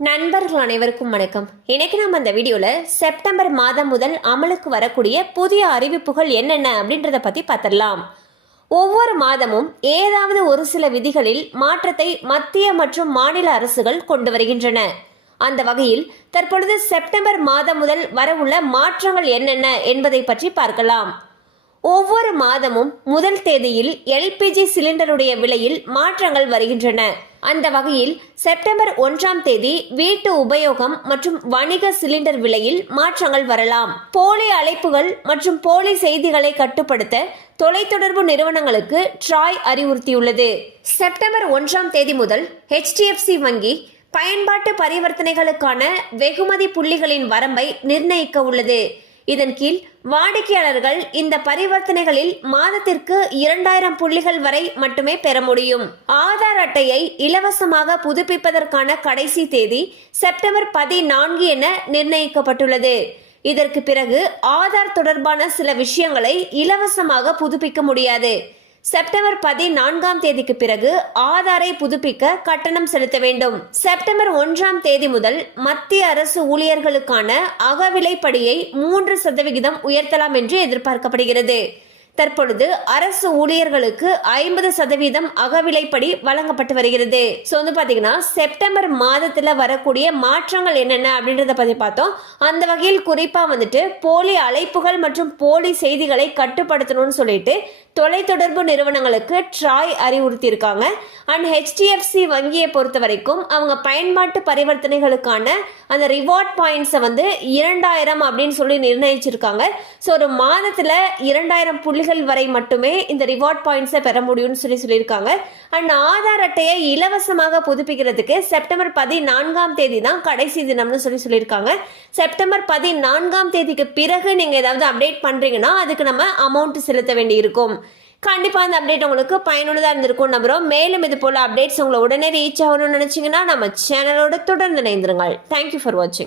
நண்பர்கள் அனைவருக்கும் வணக்கம். இன்னைக்கு நம்ம அந்த வீடியோவில் செப்டம்பர் மாதம் முதல் அமலுக்கு வரக்கூடிய புதிய அறிவிப்புகள் என்னென்ன அப்படின்றத பற்றி பார்த்துடலாம் ஒவ்வொரு மாதமும் ஏதாவது ஒரு சில விதிகளில் மாற்றத்தை மத்திய மற்றும் மாநில அரசுகள் கொண்டு வருகின்றன. அந்த வகையில் தற்பொழுது செப்டம்பர் மாதம் முதல் வரவுள்ள மாற்றங்கள் என்னென்ன என்பதை பற்றி பார்க்கலாம். ஒவ்வொரு மாதமும் முதல் தேதியில் எல்பிஜி சிலிண்டருடைய விலையில் மாற்றங்கள் வருகின்றன. அந்த வகையில் செப்டம்பர் ஒன்றாம் தேதி வீட்டு உபயோகம் மற்றும் வணிக சிலிண்டர் விலையில் மாற்றங்கள் வரலாம். போலி அழைப்புகள் மற்றும் போலி செய்திகளை கட்டுப்படுத்த தொலைத்தொடர்பு நிறுவனங்களுக்கு ட்ராய் அறிவுறுத்தியுள்ளது. செப்டம்பர் ஒன்றாம் தேதி முதல் ஹெச்டிஎஃப்சி வங்கி பயன்பாட்டு பரிவர்த்தனைகளுக்கான வெகுமதி புள்ளிகளின் வரம்பை நிர்ணயிக்க உள்ளது. இதன் கீழ் வாடிக்கையாளர்கள் இந்த பரிவர்த்தனைகளில் மாதத்திற்கு இரண்டாயிரம் புள்ளிகள் வரை மட்டுமே பெற முடியும். ஆதார் அட்டையை இலவசமாக புதுப்பிப்பதற்கான கடைசி தேதி செப்டம்பர் பதினான்கு என நிர்ணயிக்கப்பட்டுள்ளது. இதற்கு பிறகு ஆதார் தொடர்பான சில விஷயங்களை இலவசமாக புதுப்பிக்க முடியாது. செப்டம்பர் பதினான்காம் தேதிக்கு பிறகு ஆதாரை புதுப்பிக்க கட்டணம் செலுத்த வேண்டும். செப்டம்பர் ஒன்றாம் தேதி முதல் மத்திய அரசு ஊழியர்களுக்கான அகவிலைப்படியை மூன்று சதவிகிதம் உயர்த்தலாம் என்று எதிர்பார்க்கப்படுகிறது. தற்பொழுது அரசு ஊழியர்களுக்கு ஐம்பது சதவீதம் அகவிலைப்படி வழங்கப்பட்டு வருகிறது. ஸோ வந்து பார்த்தீங்கன்னா செப்டம்பர் மாதத்தில் வரக்கூடிய மாற்றங்கள் என்னென்ன அப்படின்றத பற்றி பார்த்தோம். அந்த வகையில் குறிப்பாக வந்துட்டு போலி அழைப்புகள் மற்றும் போலி செய்திகளை கட்டுப்படுத்தணும்னு சொல்லிட்டு தொலைத்தொடர்பு நிறுவனங்களுக்கு ட்ராய் அறிவுறுத்தியிருக்காங்க. அண்ட் ஹெச்டிஎஃப்சி வங்கியை பொறுத்த வரைக்கும் அவங்க பயன்பாட்டு பரிவர்த்தனைகளுக்கான அந்த ரிவார்ட் பாயிண்ட்ஸை வந்து இரண்டாயிரம் அப்படின்னு சொல்லி நிர்ணயிச்சிருக்காங்க. ஸோ ஒரு மாதத்தில் இரண்டாயிரம் புள்ளி புள்ளிகள் வரை மட்டுமே இந்த ரிவார்ட் பாயிண்ட்ஸை பெற முடியும்னு சொல்லி சொல்லியிருக்காங்க. அண்ட் ஆதார் அட்டையை இலவசமாக புதுப்பிக்கிறதுக்கு செப்டம்பர் பதினான்காம் தேதி தான் கடைசி தினம்னு சொல்லி சொல்லியிருக்காங்க. செப்டம்பர் பதினான்காம் தேதிக்கு பிறகு நீங்கள் ஏதாவது அப்டேட் பண்ணுறீங்கன்னா அதுக்கு நம்ம அமௌண்ட் செலுத்த வேண்டியிருக்கும். கண்டிப்பாக அந்த அப்டேட் உங்களுக்கு பயனுள்ளதாக இருந்திருக்கும் நம்புகிறோம் மேலும் இது போல் அப்டேட்ஸ் உங்களை உடனே ரீச் ஆகணும்னு நினச்சிங்கன்னா நம்ம சேனலோட தொடர்ந்து இணைந்திருங்கள். தேங்க்யூ ஃபார் வாட்சிங்